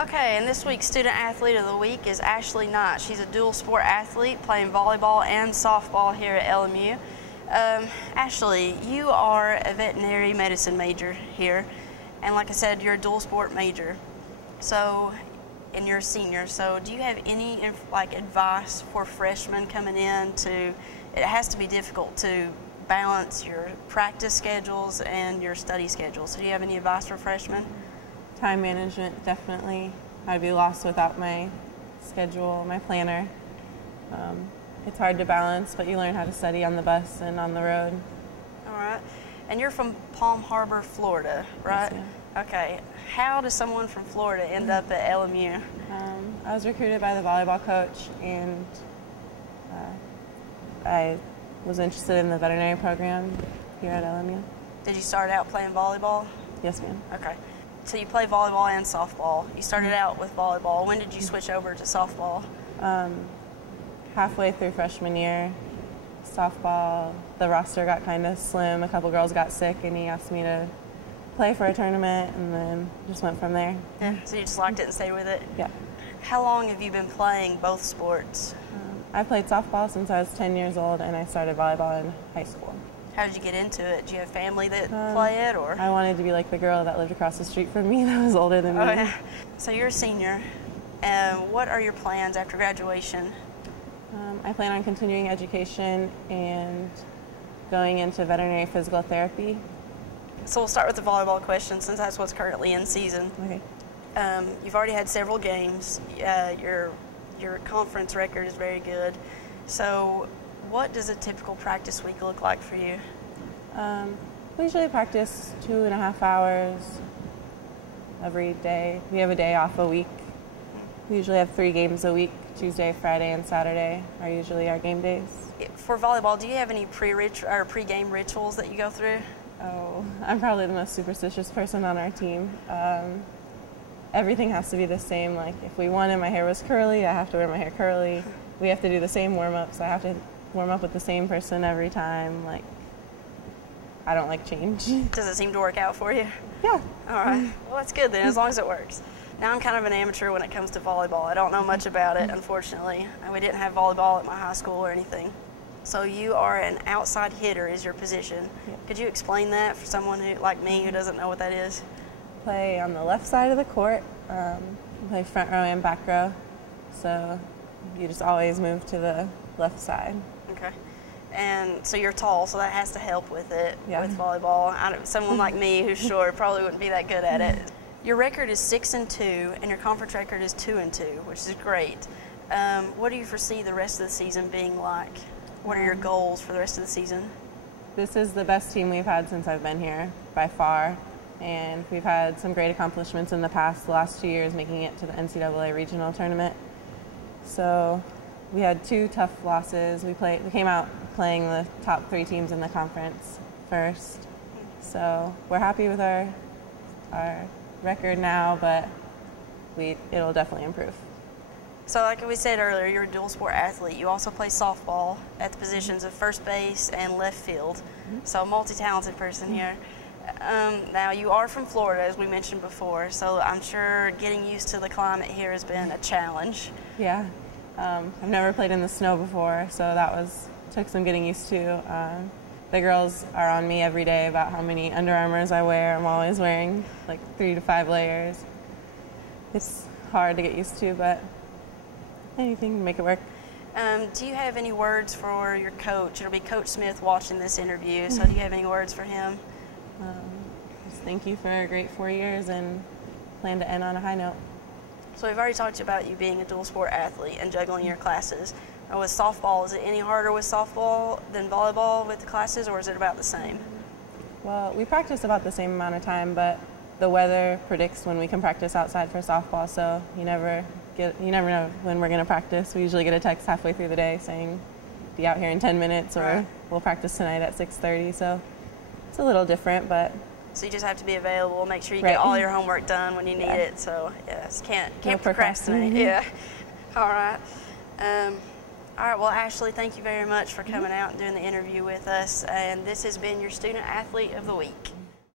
Okay, and this week's Student Athlete of the Week is Ashley Knight. She's a dual sport athlete playing volleyball and softball here at LMU. Ashley, you are a veterinary medicine major here, and like I said, you're a dual sport major. So, and you're a senior. So, do you have any advice for freshmen coming in it has to be difficult to balance your practice schedules and your study schedules. So, do you have any advice for freshmen? Time management, definitely. I'd be lost without my schedule, my planner. It's hard to balance, but you learn how to study on the bus and on the road. All right. And you're from Palm Harbor, Florida, right? Yes, okay. How does someone from Florida end up at LMU? I was recruited by the volleyball coach, and I was interested in the veterinary program here at LMU. Did you start out playing volleyball? Yes, ma'am. Okay. So you play volleyball and softball. You started out with volleyball. When did you switch over to softball? Halfway through freshman year. Softball, the roster got kind of slim. A couple girls got sick, and he asked me to play for a tournament, and then just went from there. Yeah, so you just liked it and stayed with it? Yeah. How long have you been playing both sports? I played softball since I was 10 years old, and I started volleyball in high school. How did you get into it? Do you have family that play it, or? I wanted to be like the girl that lived across the street from me that was older than me. Yeah. So you're a senior. What are your plans after graduation? I plan on continuing education and going into veterinary physical therapy. So we'll start with the volleyball question since that's what's currently in season. Okay. You've already had several games. Your conference record is very good. So what does a typical practice week look like for you? We usually practice 2.5 hours every day. We have a day off a week. We usually have 3 games a week. Tuesday, Friday, and Saturday are usually our game days. For volleyball, do you have any pre-game rituals that you go through? Oh, I'm probably the most superstitious person on our team. Everything has to be the same. Like, if we won and my hair was curly, I have to wear my hair curly. We have to do the same warm-ups. I have to warm up with the same person every time. Like, I don't like change. Does it seem to work out for you? Yeah. All right. Well, that's good then, as long as it works. Now, I'm kind of an amateur when it comes to volleyball. I don't know much about it, unfortunately. We didn't have volleyball at my high school or anything. So you are an outside hitter is your position. Yeah. Could you explain that for someone like me who doesn't know what that is? Play on the left side of the court. Play front row and back row. So you just always move to the left side. Okay. And so you're tall, so that has to help with it, with volleyball. Someone like me who's short probably wouldn't be that good at it. Your record is 6-2, and your conference record is 2-2, which is great. What do you foresee the rest of the season being like? What are your goals for the rest of the season? This is the best team we've had since I've been here, by far. And we've had some great accomplishments in the last 2 years, making it to the NCAA regional tournament. So we had 2 tough losses. We came out playing the top 3 teams in the conference first. So we're happy with our record now, but it'll definitely improve. So like we said earlier, you're a dual sport athlete. You also play softball at the positions of first base and left field. So a multi-talented person here. Now you are from Florida, as we mentioned before, so I'm sure getting used to the climate here has been a challenge. Yeah. I've never played in the snow before, so that took some getting used to. The girls are on me every day about how many Under Armours I wear. I'm always wearing like 3 to 5 layers. It's hard to get used to, but anything to make it work. Do you have any words for your coach? It'll be Coach Smith watching this interview, so do you have any words for him? Just thank you for a great 4 years and plan to end on a high note. So we've already talked about you being a dual sport athlete and juggling your classes. With softball, is it any harder with softball than volleyball with the classes, or is it about the same? Well, we practice about the same amount of time, but the weather predicts when we can practice outside for softball, so you never know when we're going to practice. We usually get a text halfway through the day saying, be out here in 10 minutes, or we'll practice tonight at 6:30, so it's a little different, but... So you just have to be available, make sure you get all your homework done when you need it, so yes, can't procrastinate. Yeah. All right. All right, well, Ashley, thank you very much for coming out and doing the interview with us, and this has been your Student Athlete of the Week.